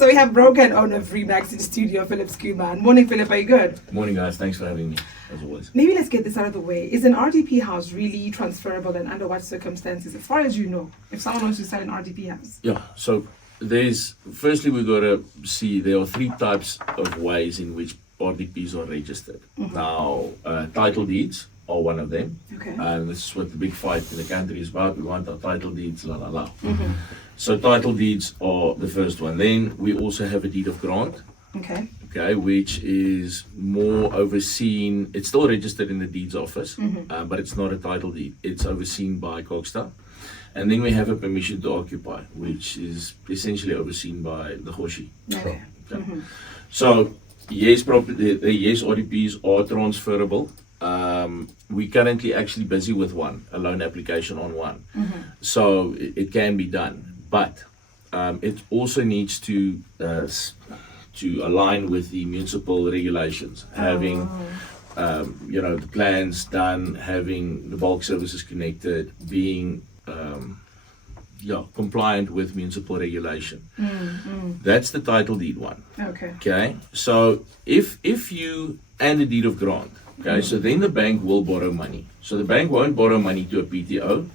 So we have broker and owner of REMAX in the studio, Philip Skuman. Morning, Philip. Are you good? Morning, guys. Thanks for having me, as always. Maybe let's get this out of the way. Is an RDP house really transferable, and under what circumstances, as far as you know, if someone wants to sell an RDP house? Yeah, so firstly, we've got to see there are three types of ways in which RDPs are registered. Mm-hmm. Now, title deeds are one of them. Okay. And this is what the big fight in the country is about. We want our title deeds, la la la. Mm-hmm. So title deeds are the first one. Then we also have a deed of grant. Okay. Which is more overseen. It's still registered in the deeds office, Mm-hmm. but it's not a title deed. It's overseen by Cogstar. And then we have a permission to occupy, which is essentially overseen by the Hoshi. Okay. Okay. Mm-hmm. So yes, yes, RDPs are transferable. We're currently actually busy with one, a loan application on one. Mm-hmm. So it can be done, but it also needs to align with the municipal regulations, having the plans done, having the bulk services connected, being compliant with municipal regulation. That's the title deed one. Okay, so if you and the deed of grant, okay, so then the bank will borrow money. So the bank won't borrow money to a PTO,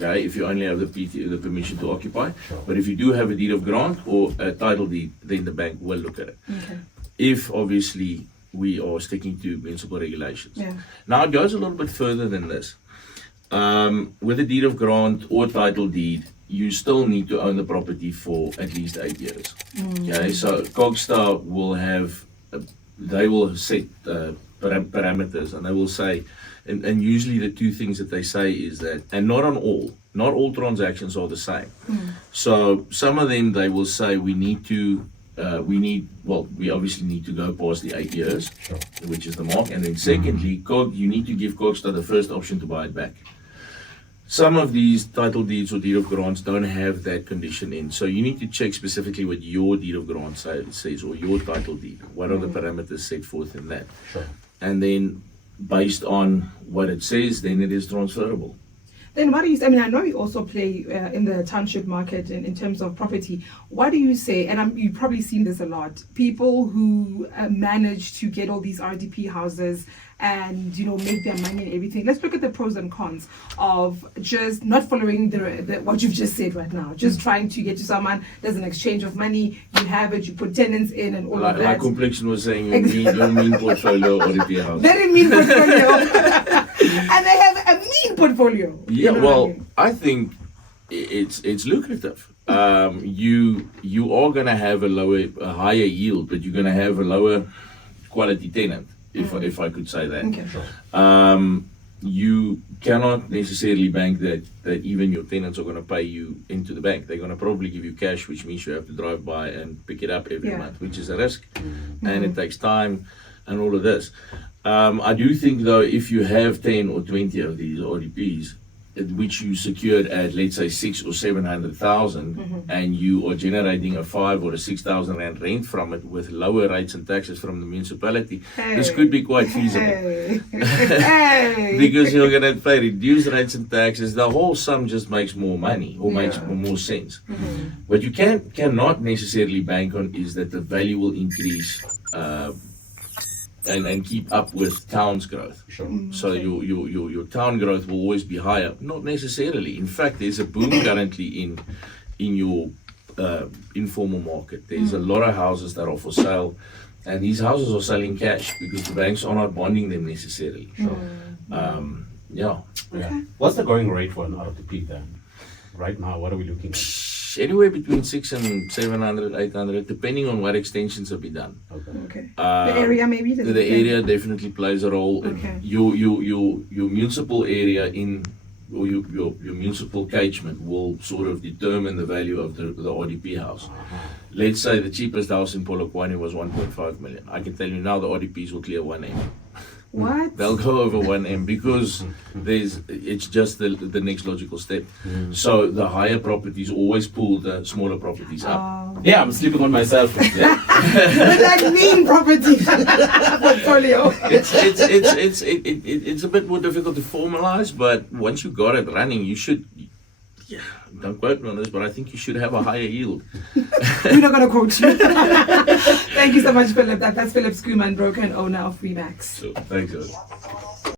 okay, if you only have the permission to occupy. But if you do have a deed of grant or a title deed, then the bank will look at it. Okay. If obviously we are sticking to municipal regulations. Yeah. Now it goes a little bit further than this. With a deed of grant or title deed, you still need to own the property for at least 8 years. Okay, so Cogstar will have, they will set parameters, and they will say, and usually the two things that they say is that, and not all transactions are the same. So some of them they will say we obviously need to go past the 8 years, which is the mark, and then secondly, you need to give Cogstar the first option to buy it back. Some of these title deeds or deed of grants don't have that condition in, so you need to check specifically what your deed of grant says or your title deed. What are the parameters set forth in that? And then based on what it says, then it is transferable. Then what do you say? I mean, I know you also play in the township market in terms of property. What do you say? And you've probably seen this a lot. People who manage to get all these RDP houses and make their money and everything. Let's look at the pros and cons of just not following the what you've just said right now. Just trying to get to someone. There's an exchange of money. You have it. You put tenants in and all of that. Like Complexion was saying, you mean portfolio RDP house. Very mean portfolio. And they have a mean portfolio. Yeah, What I think it's lucrative. You are gonna have a higher yield, but you're gonna have a lower quality tenant, if I could say that. Okay. You cannot necessarily bank that even your tenants are gonna pay you into the bank. They're gonna probably give you cash, which means you have to drive by and pick it up every month, which is a risk, and it takes time and all of this. I do think though, if you have 10 or 20 of these RDPs, which you secured at, let's say, 600,000 or 700,000, and you are generating a 5,000 or a 6,000 rand rent from it with lower rates and taxes from the municipality, this could be quite feasible. Because you're going to pay reduced rates and taxes, the whole sum just makes more money or makes more sense. What you cannot necessarily bank on is that the value will increase and keep up with town's growth. So your town growth will always be higher. Not necessarily. In fact, there's a boom currently in your informal market. There's a lot of houses that are for sale, and these houses are selling cash because the banks are not bonding them necessarily. What's the going rate for an RDP then? Right now, what are we looking at? Anywhere between 600 and 700, 800, depending on what extensions have been done. Okay. The area maybe? The area definitely plays a role. Okay. Your municipal area or your municipal catchment will sort of determine the value of the RDP house. Let's say the cheapest house in Polokwane was 1.5 million. I can tell you now the RDPs will clear 1 M. What? They'll go over 1 M because it's just the next logical step. So the higher properties always pull the smaller properties up. Yeah, I'm sleeping on myself. With that mean property portfolio. It's a bit more difficult to formalize, but once you got it running, you should. Yeah, don't quote me on this, but I think you should have a higher yield. We're not going to quote you. Thank you so much, Philip. That's Philip Skuman, broker and owner of REMAX. So, thanks, guys.